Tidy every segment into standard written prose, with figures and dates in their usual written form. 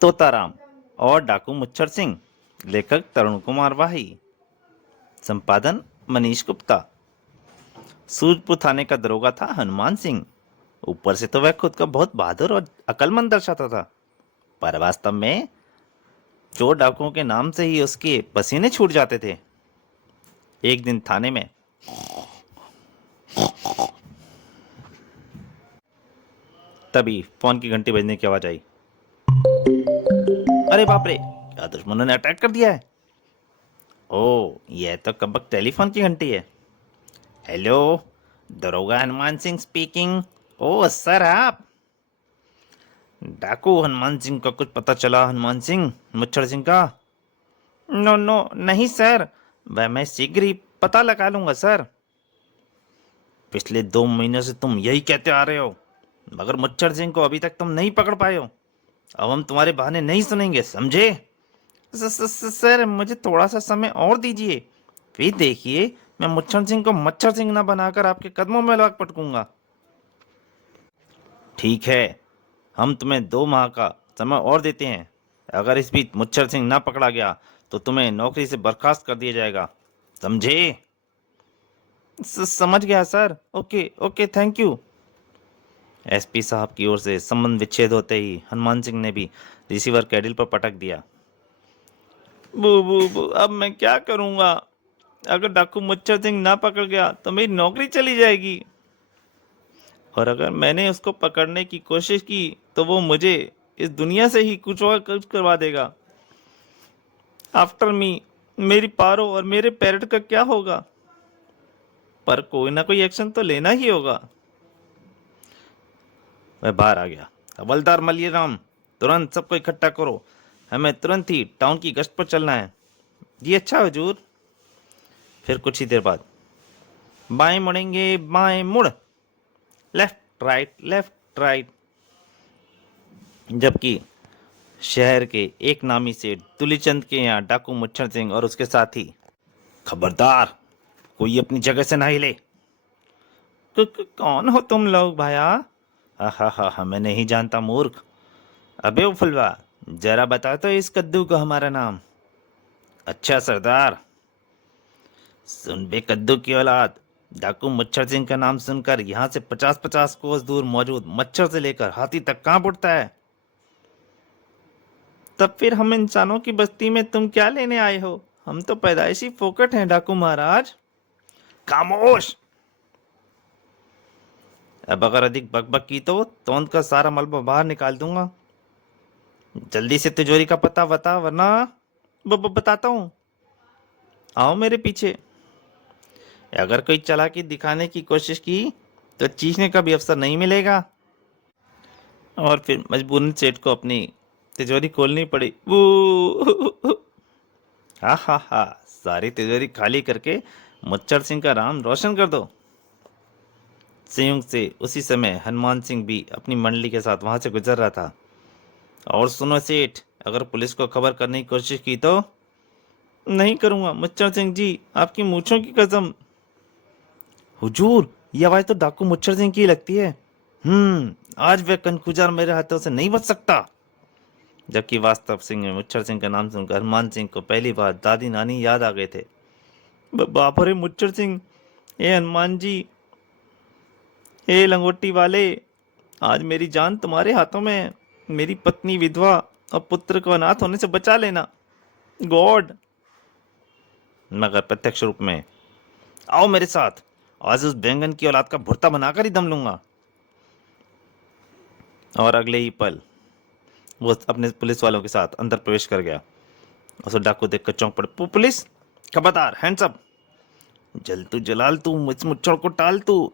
तोताराम और डाकू मुच्छर सिंह। लेखक तरुण कुमार वाही। संपादन मनीष गुप्ता। सूरजपुर थाने का दरोगा था हनुमान सिंह। ऊपर से तो वह खुद को बहुत बहादुर और अक्लमंद दर्शाता था, पर वास्तव में चोर डाकुओं के नाम से ही उसके पसीने छूट जाते थे। एक दिन थाने में तभी फोन की घंटी बजने की आवाज आई। अरे बाप रे, क्या दुश्मनों ने अटैक कर दिया है? ओ, यह तो कबक टेलीफोन की घंटी है। हेलो, दरोगा हनुमान सिंह स्पीकिंग। ओ सर, आप? डाकू हनुमान सिंह का कुछ पता चला? हनुमान सिंह मुच्छर सिंह का? नो नो, नहीं सर, वह मैं शीघ्र ही पता लगा लूंगा सर। पिछले 2 महीने से तुम यही कहते आ रहे हो, मगर मुच्छर सिंह को अभी तक तुम नहीं पकड़ पाए हो। अब हम तुम्हारे बहाने नहीं सुनेंगे, समझे? सर, मुझे थोड़ा सा समय और दीजिए, फिर देखिए मैं मुच्छर सिंह को मच्छर सिंह ना बनाकर आपके कदमों में लाग पटकूंगा। ठीक है, हम तुम्हें 2 माह का समय और देते हैं। अगर इस बीच मुच्छर सिंह ना पकड़ा गया तो तुम्हें नौकरी से बर्खास्त कर दिया जाएगा, समझे? समझ गया sir. Okay okay, thank you. SP साहब की ओर से संबंध विच्छेद होते ही हनुमान सिंह ने भी रिसीवर कैडिल पर पटक दिया। बू बू बू, अब मैं क्या करूंगा? अगर डाकू मुच्छर सिंह ना पकड़ गया तो मेरी नौकरी चली जाएगी, और अगर मैंने उसको पकड़ने की कोशिश की तो वो मुझे इस दुनिया से ही कुछ और कुछ करवा देगा। आफ्टर मी, मेरी पारो और मेरे पैरट का क्या होगा? पर कोई ना कोई एक्शन तो लेना ही होगा। वह बाहर आ गया। हवलदार मलियाराम, तुरंत सबको इकट्ठा करो, हमें तुरंत ही टाउन की गश्त पर चलना है। जी अच्छा हुजूर। फिर कुछ ही देर बाद, बाएं मुड़ेंगे, बाएं मुड़, लेफ्ट राइट। जबकि शहर के एक नामी सेठ दुलीचंद के यहाँ डाकू मुच्छर सिंह और उसके साथी। खबरदार, कोई अपनी जगह से ना हिले। कौन हो तुम लोग भाया? हा, मैं नहीं जानता मूर्ख। अबे उफुलवा, जरा बता तो इस कद्दू को हमारा नाम। अच्छा सरदार। सुन बे कद्दू की औलाद, डाकू मच्छर सिंह का नाम सुनकर यहाँ से 50-50 कोस दूर मौजूद मच्छर से लेकर हाथी तक कांप उठता है। तब फिर हम इंसानों की बस्ती में तुम क्या लेने आए हो? हम तो पैदाइशी फोकट हैं डाकू महाराज। खामोश। अब अगर अधिक बकबक की तो तोंद का सारा मलबा बाहर निकाल दूंगा। जल्दी से तिजोरी का पता बता, वरना बताता हूँ। आओ मेरे पीछे। अगर कोई चालाकी दिखाने की कोशिश की तो चीखने का भी अवसर नहीं मिलेगा। और फिर मजबूरन सेठ को अपनी तिजोरी खोलनी पड़ी। वो हा, सारी तिजोरी खाली करके मुच्चर सिंह का नाम रोशन कर दो। संयोग से उसी समय हनुमान सिंह भी अपनी मंडली के साथ वहां से गुजर रहा था। और सुनो सेठ, अगर पुलिस को खबर करने की कोशिश की तो? नहीं करूंगा मुच्चर सिंह जी, आपकी मूंछों की कसम। हुजूर, ये आवाज तो डाकू मुच्छर सिंह की लगती है। आज वह कनखुजार मेरे हाथों से नहीं बच सकता। जबकि वास्तव सिंह में मुच्छर सिंह का नाम सुनकर हनुमान सिंह को पहली बार दादी नानी याद आ गए थे। बाप रे मुच्छर सिंह, हे हनुमान जी, हे लंगोटी वाले, आज मेरी जान तुम्हारे हाथों में है। मेरी पत्नी विधवा और पुत्र को अनाथ होने से बचा लेना, गॉड। मगर प्रत्यक्ष रूप में, आओ मेरे साथ, आज उस बैंगन की औलाद का भुर्ता बनाकर ही दम लूंगा। और अगले ही पल वो अपने पुलिस वालों के साथ अंदर प्रवेश कर गया। उसे डाकू देखकर चौंक पड़े। पुलिस! खबरदार, हैंड्स अप! जल तू जलाल तू, मुझ मुच्छड़ को टाल तू।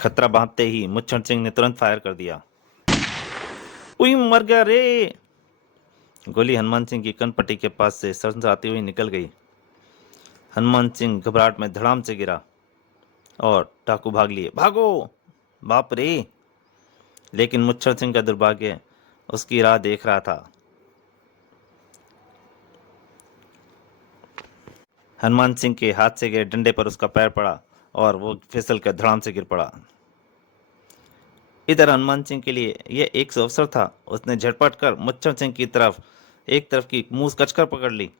खतरा भांपते ही मुच्छड़ सिंह ने तुरंत फायर कर दिया। उई, मर गया रे! गोली हनुमान सिंह की कनपट्टी के पास से सरसराती हुई निकल गई। हनुमान सिंह घबराहट में धड़ाम से गिरा और डाकू भाग लिए। भागो! बाप रे! लेकिन मुच्छर सिंह का दुर्भाग्य उसकी राह देख रहा था। हनुमान सिंह के हाथ से गए डंडे पर उसका पैर पड़ा और वो फिसल कर धड़ाम से गिर पड़ा। इधर हनुमान सिंह के लिए यह एक अवसर था। उसने झटपट कर मुच्चर सिंह की तरफ एक तरफ की मुंह कचकर पकड़ ली।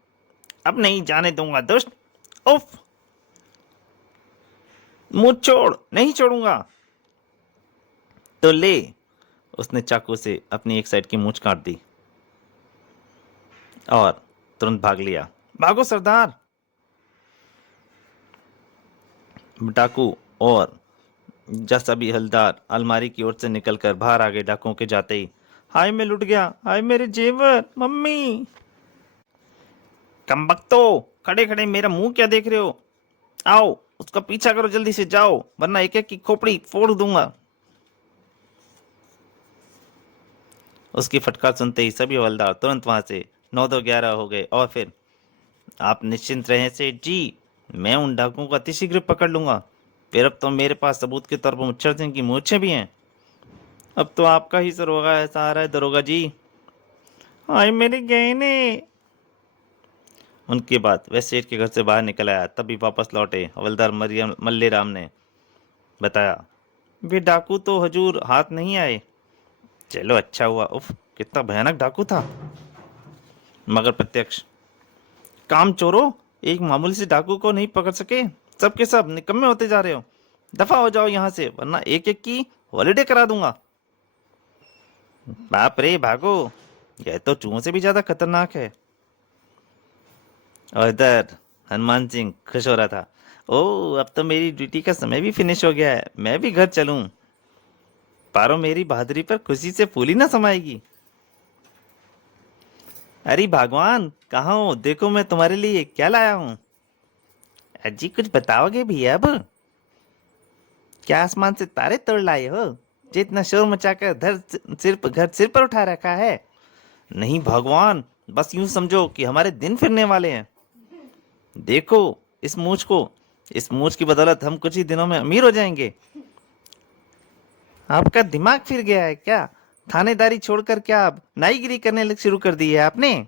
अब नहीं जाने दूंगा दुष्ट। उफ, मुंह छोड़, नहीं छोड़ूंगा। तो ले। उसने चाकू से अपनी एक साइड की मूंछ काट दी और तुरंत भाग लिया। भागो सरदार। डाकू और जैसा भी हलदार अलमारी की ओर से निकलकर बाहर आ गए। डाकुओं के जाते ही, हाय मैं लुट गया, हाय मेरे जेवर, मम्मी। कमबख्तो, खड़े खड़े मेरा मुंह क्या देख रहे हो? आओ, उसका पीछा करो, जल्दी से जाओ, वरना एक एक की खोपड़ी फोड़ दूंगा। उसकी फटकार सुनते ही सभी हवलदार तुरंत वहां से 9-2-11 हो गए। और फिर, आप निश्चिंत रहें सेठ जी, मैं उन डाकुओं को अतिशीघ्र पकड़ लूंगा। फिर अब तो मेरे पास सबूत के तौर पर मुच्छर सिंह की मूछें भी हैं। अब तो आपका ही सहारा है दरोगा जी। हाय मेरे गहने। उनके बाद वह सेठ के घर से बाहर निकल आया। तभी वापस लौटे हवलदार मरियम मल्ले राम ने बताया, वे डाकू तो हजूर हाथ नहीं आए। चलो अच्छा हुआ। उफ, कितना भयानक डाकू था। मगर प्रत्यक्ष, काम चोरों, एक मामूली से डाकू को नहीं पकड़ सके, सब के सब निकम्मे होते जा रहे हो। दफा हो जाओ यहाँ से, वरना एक एक की हॉलिडे करा दूंगा। बाप रे, भागो, यह तो चूहों से भी ज्यादा खतरनाक है। और इधर हनुमान सिंह खुश हो रहा था। ओ, अब तो मेरी ड्यूटी का समय भी फिनिश हो गया है, मैं भी घर चलूं। पारो मेरी बहादुरी पर खुशी से फूली ना समाएगी। अरे भगवान, कहाँ हो? देखो मैं तुम्हारे लिए क्या लाया हूँ। अजी कुछ बताओगे भी अब? क्या आसमान से तारे तोड़ लाए हो, जितना शोर मचाकर घर सिर पर उठा रखा है? नहीं भगवान, बस यूं समझो कि हमारे दिन फिरने वाले हैं। देखो इस मूछ को, इस मूछ की बदौलत हम कुछ ही दिनों में अमीर हो जाएंगे। आपका दिमाग फिर गया है क्या? थानेदारी छोड़कर क्या अब नाईगिरी करने शुरू कर दी है आपने?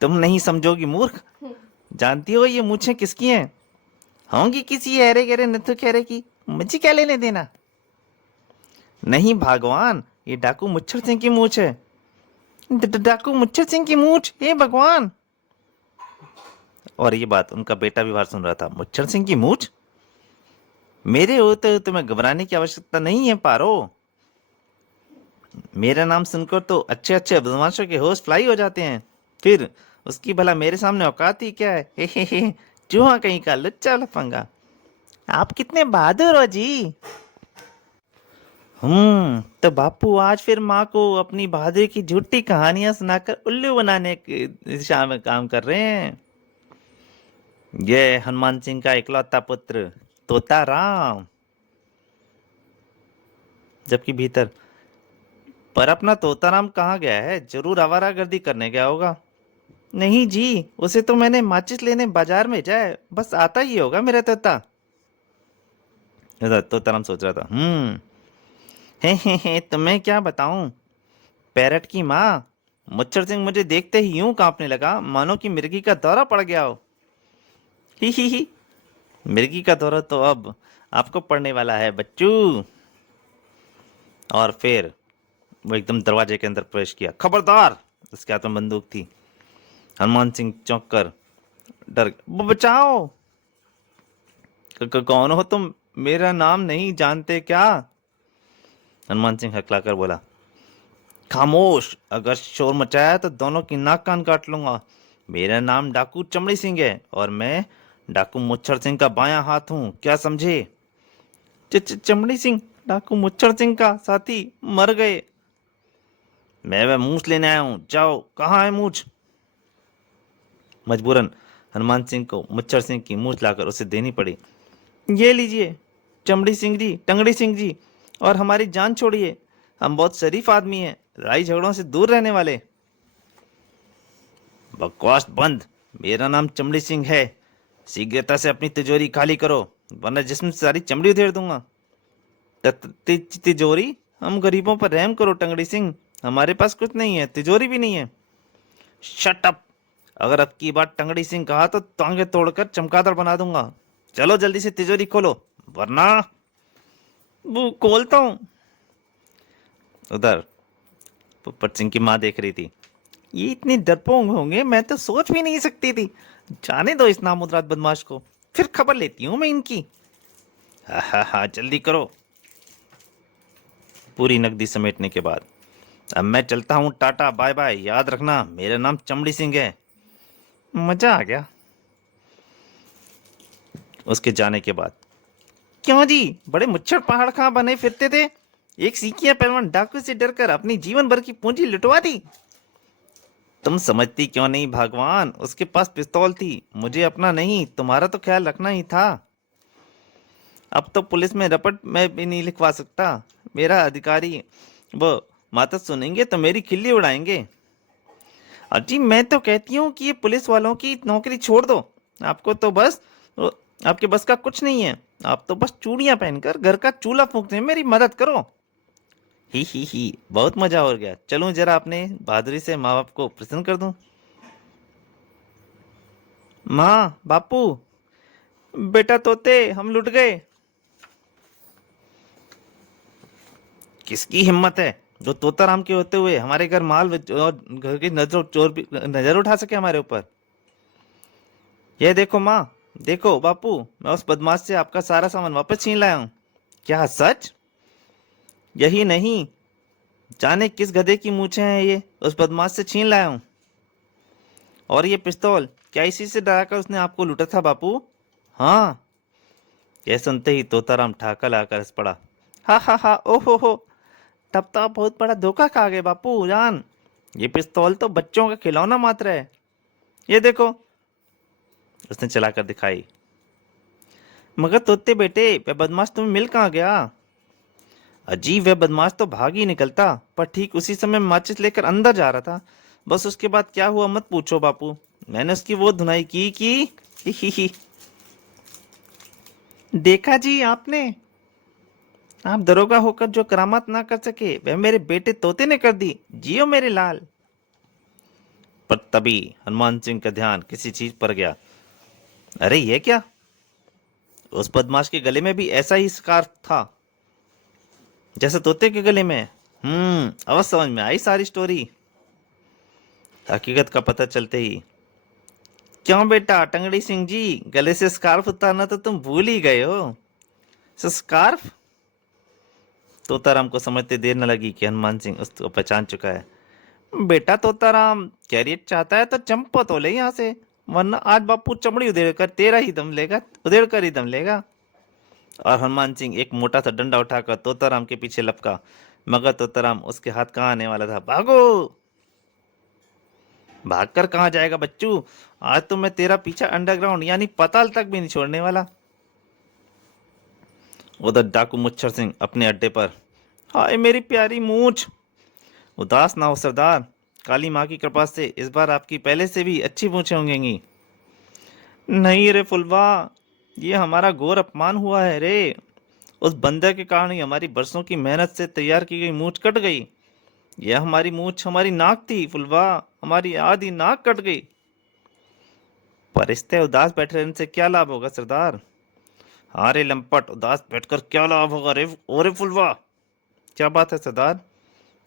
तुम नहीं समझोगी मूर्ख। जानती हो ये मूछें किसकी हैं? होंगी किसी अरे गहरे नथु खैरे की, मुझे क्या लेने देना। नहीं भगवान, ये डाकू मुच्छर सिंह की मूछ है। डाकू मुच्छर सिंह की मूछ, हे भगवान। और ये बात उनका बेटा भी बाहर सुन रहा था। मुच्छर सिंह की मूछ? मेरे होते हुए तुम्हें घबराने की आवश्यकता नहीं है पारो। मेरा नाम सुनकर तो अच्छे अच्छे बदमाशों के होश फ्लाई हो जाते हैं। फिर उसकी भला मेरे सामने औकात ही क्या है? हे, चूहा कहीं का, लुच्चा लफंगा। आप कितने बहादुर हो जी। तो बापू आज फिर माँ को अपनी बहादुरी की झूठी कहानियां सुनाकर उल्लू बनाने की दिशा में काम कर रहे हैं। ये हनुमान सिंह का इकलौता पुत्र तोता राम। जबकि भीतर, पर अपना तोताराम कहाँ गया है? जरूर आवारागर्दी करने गया होगा। नहीं जी, उसे तो मैंने माचिस लेने बाजार में जाए, बस आता ही होगा मेरा तोता। तोताराम सोच रहा था। हे, तुम्हें क्या बताऊं, पैरट की माँ। मुच्छर सिंह मुझे देखते ही यूं कांपने लगा मानो कि मिर्गी का दौरा पड़ गया हो। ही, मिर्गी का दौरा तो अब आपको पड़ने वाला है बच्चू। और फिर वो एकदम दरवाजे के अंदर प्रवेश किया। खबरदार! उसके हाथ में बंदूक थी। हनुमान सिंह चौंक कर डर बचाओ। कौन हो तुम? मेरा नाम नहीं जानते क्या? हनुमान सिंह हकलाकर बोला। खामोश, अगर शोर मचाया तो दोनों की नाक कान काट लूंगा। मेरा नाम डाकू चमड़ी सिंह है और मैं डाकू मुच्छर सिंह का बायां हाथ हूं, क्या समझे? चमड़ी सिंह डाकू मुच्छर सिंह का साथी मर गए। मैं वह मूछ लेने आया हूं, जाओ, कहाँ है मूछ? मजबूरन हनुमान सिंह को मुच्छर सिंह की मूछ लाकर उसे देनी पड़ी। ये लीजिए चमड़ी सिंह जी, टंगड़ी सिंह जी, और हमारी जान छोड़िए। हम बहुत शरीफ आदमी हैं, लड़ाई झगड़ों से दूर रहने वाले। बकवास बंद। मेरा नाम चमड़ी सिंह है। शीघ्रता से अपनी तिजोरी खाली करो, वरना जिस्म से सारी चमड़ी उधेड़ दूंगा। तिजोरी? हम गरीबों पर रहम करो टंगड़ी सिंह, हमारे पास कुछ नहीं है, तिजोरी भी नहीं है। Shut up! अगर अब की बात टंगड़ी सिंह कहा तो टांगे तोड़कर चमगादड़ बना दूंगा। चलो जल्दी से तिजोरी खोलो, वरना। वो खोलता हूं। उधर पोपट सिंह की माँ देख रही थी। ये इतने डरपोक होंगे, मैं तो सोच भी नहीं सकती थी। जाने दो इस नामुराद बदमाश को, फिर खबर लेती हूँ मैं इनकी। हा हा हा, जल्दी करो। पूरी नकदी समेटने के बाद अब मैं चलता हूँ, टाटा बाय बाय, याद रखना मेरा नाम चमड़ी सिंह है। मजा आ गया उसके जाने के बाद। क्यों जी, बड़े मुच्छर पहाड़ कहाँ बने फिरते थे, एक सीखिया पहलवान डाकू से डरकर अपनी जीवन भर की पूंजी लुटवा दी। तुम समझती क्यों नहीं भगवान, उसके पास पिस्तौल थी, मुझे अपना नहीं तुम्हारा तो ख्याल रखना ही था। अब तो पुलिस में रपट मैं भी नहीं लिखवा सकता, मेरा अधिकारी वो माता सुनेंगे तो मेरी खिल्ली उड़ाएंगे। अजी मैं तो कहती हूँ कि ये पुलिस वालों की नौकरी छोड़ दो, आपको तो बस आपके बस का कुछ नहीं है, आप तो बस चूड़ियां पहनकर घर का चूल्हा फूंकने में मेरी मदद करो। ही, बहुत मजा हो गया, चलूं जरा अपने बहादुरी से माँ बाप को प्रसन्न कर दूं। माँ बापू, बेटा तोते, हम लुट गए। किसकी हिम्मत है जो तोताराम के होते हुए हमारे घर माल और घर की नजर चोर भी नजर उठा सके हमारे ऊपर। ये देखो माँ, देखो बापू, मैं उस बदमाश से आपका सारा सामान वापस छीन लाया हूँ। क्या सच? यही नहीं, जाने किस गधे की मूछें हैं ये, उस बदमाश से छीन लाया हूँ। और ये पिस्तौल क्या इसी से डराकर उसने आपको लूटा था बापू? हाँ। यह सुनते ही तोताराम ठाका लाकर हंस पड़ा। हा हा हा, ओहो हो, तब तो आप बहुत बड़ा धोखा खा गए बापू जान। ये पिस्तौल तो बच्चों का खिलौना मात्र है, ये देखो। उसने चलाकर दिखाई। मगर तोते बेटे, वह बदमाश तुम्हें मिल कहाँ गया? अजीब, वह बदमाश तो भाग ही निकलता, पर ठीक उसी समय माचिस लेकर अंदर जा रहा था। बस उसके बाद क्या हुआ मत पूछो बापू, मैंने उसकी वो धुनाई की ही। देखा जी आपने, आप दरोगा होकर जो करामात ना कर सके वह मेरे बेटे तोते ने कर दी, जियो मेरे लाल। पर तभी हनुमान सिंह का ध्यान किसी चीज पर गया। अरे ये क्या, उस बदमाश के गले में भी ऐसा ही स्कार्फ था जैसे तोते के गले में। अब समझ में आई सारी स्टोरी। हकीकत का पता चलते ही। क्यों बेटा टंगड़ी सिंह जी, गले से स्कार्फ उतारना तो तुम भूल ही गए हो। स्कार्फ? तोताराम को समझते देर न लगी कि हनुमान सिंह उसको पहचान चुका है। बेटा तोताराम, कैरियर चाहता है तो चंपा तो ले यहाँ से, वरना आज बापू चमड़ी उधेड़ कर तेरा ही दम लेगा, उधेड़ कर ही दम लेगा। और हनुमान सिंह एक मोटा सा डंडा उठाकर तोताराम के पीछे लपका, मगर तोताराम उसके हाथ कहाँ आने वाला था। भागो! भागकर कहाँ जाएगा बच्चू, आज तो मैं तेरा पीछा अंडरग्राउंड यानी पाताल तक भी नहीं छोड़ने वाला। उधर डाकू मुच्छर सिंह अपने अड्डे पर। हाय मेरी प्यारी मूछ, उदास ना हो सरदार, काली माँ की कृपा से इस बार आपकी पहले से भी अच्छी मूछें होंगी। नहीं रे फुलवा, ये हमारा घोर अपमान हुआ है रे, उस बंदर के कारण ही हमारी बरसों की मेहनत से तैयार की गई मूछ कट गई। यह हमारी मूछ हमारी नाक थी फुलवा, हमारी आधी नाक कट गई। पर इससे उदास बैठे रहने से क्या लाभ होगा सरदार? हाँ रे लंपट, उदास बैठकर क्या लाभ होगा रे ओरे फुलवा? क्या बात है सरदार?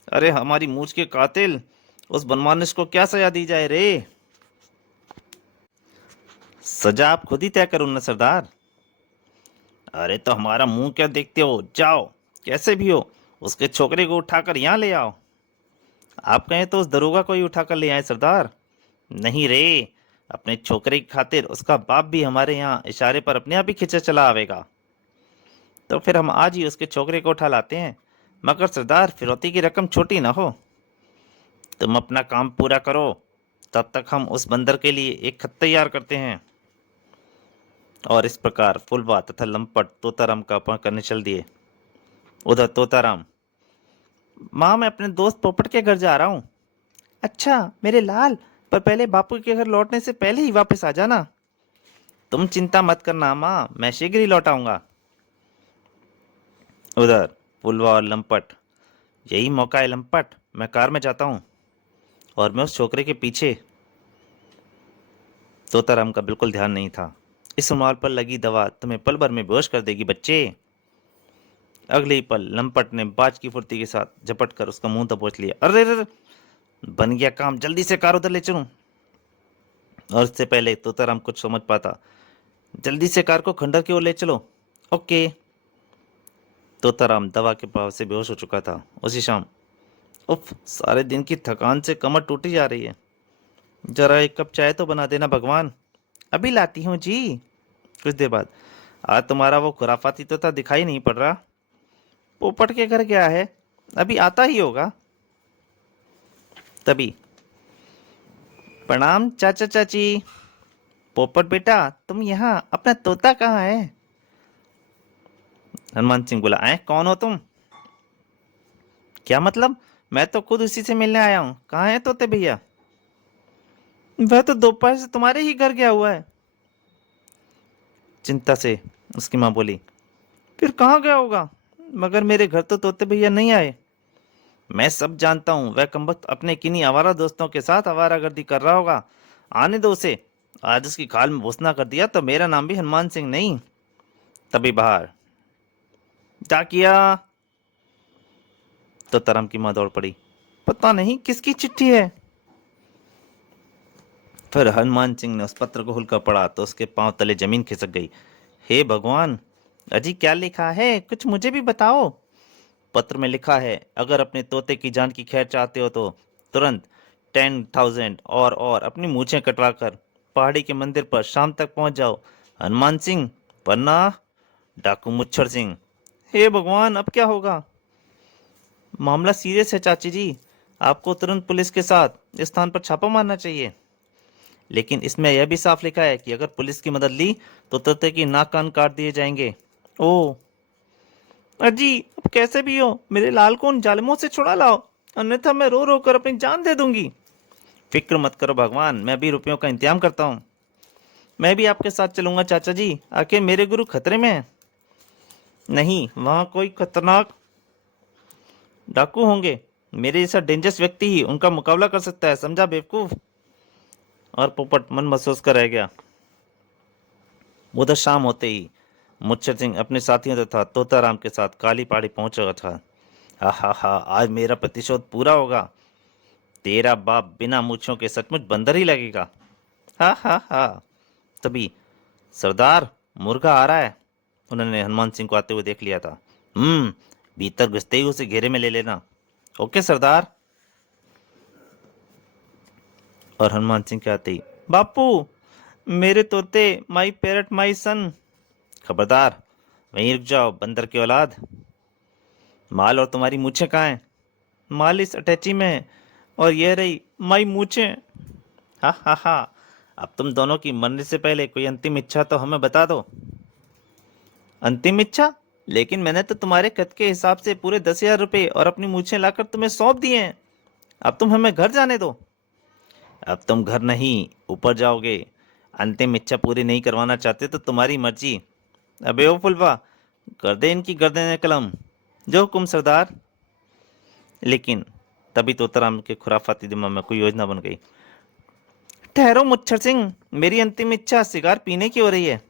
अरे हमारी मूछ के कातिल उस बनमानिश को क्या सजा दी जाए रे? सजा आप खुद ही तय करो ना सरदार। अरे तो हमारा मुंह क्या देखते हो, जाओ कैसे भी हो उसके छोकरे को उठाकर यहाँ ले आओ। आप कहें तो उस दरोगा को ही उठाकर ले आए सरदार। नहीं रे, अपने छोकरे की खातिर उसका बाप भी हमारे यहाँ इशारे पर अपने आप ही खिंचा चला आवेगा। तो फिर हम आज ही उसके छोकरे को उठा लाते हैं, मगर सरदार फिरौती की रकम छोटी ना हो। तुम अपना काम पूरा करो, तब तक हम उस बंदर के लिए एक खत तैयार करते हैं। और इस प्रकार फुलवा तथा लंपट तोताराम का अपहरण करने चल दिए। उधर तोताराम। माँ मैं अपने दोस्त पोपट के घर जा रहा हूँ। अच्छा मेरे लाल, पर पहले बापू के घर लौटने से पहले ही वापस आ जाना। तुम चिंता मत करना माँ, मैं शीघ्र ही लौट आऊंगा। उधर फुलवा और लंपट। यही मौका है लंपट, मैं कार में जाता हूँ और मैं उस छोकरे के पीछे। तोताराम का बिल्कुल ध्यान नहीं था। इस रुमाल पर लगी दवा तुम्हें पल भर में बेहोश कर देगी बच्चे। अगले ही पल लंपट ने बाज की फुर्ती के साथ झपट कर उसका मुंह दबोच लिया। अरे रे रे, बन गया काम, जल्दी से कार उधर ले चलूं। और इससे पहले तोताराम कुछ समझ पाता, जल्दी से कार को खंडर की ओर ले चलो। ओके। तोताराम दवा के प्रभाव से बेहोश हो चुका था उसी शाम। उफ, सारे दिन की थकान से कमर टूटी जा रही है। जरा एक कप चाय तो बना देना भगवान। अभी लाती हूँ जी। कुछ देर बाद, आज तुम्हारा वो खुराफाती तोता दिखाई नहीं पड़ रहा। पोपट के घर गया है, अभी आता ही होगा। तभी, प्रणाम चाचा चाची। पोपट बेटा, तुम यहाँ, अपना तोता कहाँ है? हनुमान सिंह बोला, आए कौन हो तुम? क्या मतलब? मैं तो खुद उसी से मिलने आया हूँ। कहाँ है तोते भैया? वह तो दोपहर से तुम्हारे ही घर गया हुआ है। चिंता से उसकी माँ बोली, फिर कहाँ गया होगा? मगर मेरे घर तो तोते भैया नहीं आए। मैं सब जानता हूँ, वह कमबख्त अपने किन्हीं आवारा दोस्तों के साथ आवारागर्दी कर रहा होगा। आने दो उसे। आज उसकी खाल में घुसना कर दिया तो मेरा नाम भी हनुमान सिंह नहीं। तभी बाहर, क्या किया? तो तरम की माँ दौड़ पड़ी, पता नहीं किसकी चिट्ठी है। फिर हनुमान सिंह ने उस पत्र को खुलकर पढ़ा तो उसके पांव तले जमीन खिसक गई। हे भगवान, अजी क्या लिखा है, कुछ मुझे भी बताओ। पत्र में लिखा है, अगर अपने तोते की जान की खैर चाहते हो तो तुरंत 10,000 और अपनी मूछें कटवा कर पहाड़ी के मंदिर पर शाम तक पहुंच जाओ। हनुमान सिंह, वरना डाकू मुच्छर सिंह। हे भगवान, अब क्या होगा? मामला सीरियस है चाची जी, आपको तुरंत पुलिस के साथ इस स्थान पर छापा मारना चाहिए। लेकिन इसमें यह भी साफ लिखा है कि अगर पुलिस की मदद ली तो तोते की नाक कान काट दिए जाएंगे। ओ अजी, अब कैसे भी हो मेरे लाल को उन जालिमों से छुड़ा लाओ, अन्यथा मैं रो रो कर अपनी जान दे दूंगी। फिक्र मत करो भगवान, मैं भी रुपयों का इंतजाम करता हूँ। मैं भी आपके साथ चलूंगा चाचा जी, आखिर मेरे गुरु खतरे में हैं। नहीं, वहां कोई खतरनाक डाकू होंगे। मेरे जैसा डेंजरस व्यक्ति ही उनका मुकाबला कर सकता है, समझा बेवकूफ? और पोपट मन महसूस कर रह गया। उधर शाम होते ही मुच्छर सिंह अपने साथियों तथा तोताराम के साथ काली पहाड़ी पहुंच चुका था। हा हा हा, आज मेरा प्रतिशोध पूरा होगा। तेरा बाप बिना मूछों के सचमुच बंदर ही लगेगा। हा हा हा। तभी, सरदार, मुर्गा आ रहा है। उन्होंने हनुमान सिंह को आते हुए देख लिया था। भीतर घुसते ही उसे घेरे में ले लेना। ओके सरदार। और हनुमान सिंह के आते ही, बापू, मेरे तोते, माई पैरट माई सन। खबरदार, वहीं रुक जाओ बंदर की औलाद। माल और तुम्हारी मूछें कहाँ हैं? माल इस अटैची में है, और यह रही माई मूछें। हा हा हा। अब तुम दोनों की मरने से पहले कोई अंतिम इच्छा तो हमें बता दो। अंतिम इच्छा? लेकिन मैंने तो तुम्हारे कद के हिसाब से पूरे 10,000 रुपये और अपनी मूछें लाकर तुम्हें सौंप दिए हैं। अब तुम हमें घर जाने दो। अब तुम घर नहीं, ऊपर जाओगे। अंतिम इच्छा पूरी नहीं करवाना चाहते तो तुम्हारी मर्जी। अबे ओ फुलवा, कर दे इनकी गर्दनें कलम। जो हुकुम सरदार। लेकिन तभी तोताराम के खुराफाती दिमाग में कोई योजना बन गई। ठहरो मुच्छर सिंह, मेरी अंतिम इच्छा सिगार पीने की हो रही है।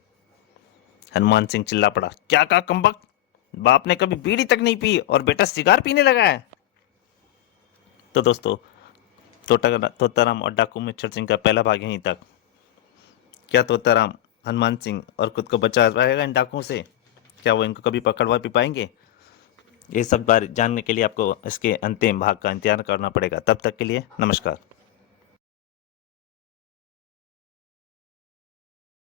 हनुमान सिंह चिल्ला पड़ा, क्या कहा कमबख्त? बाप ने कभी बीड़ी तक नहीं पी और बेटा सिगार पीने लगा है? तो दोस्तों, तोताराम और डाकू मुच्छर सिंह का पहला भाग यहीं तक। क्या तोताराम, हनुमान सिंह और खुद को बचा पाएगा इन डाकुओं से? क्या वो इनको कभी पकड़वा भी पाएंगे? ये सब बारे जानने के लिए आपको इसके अंतिम भाग का इंतजार करना पड़ेगा। तब तक के लिए नमस्कार।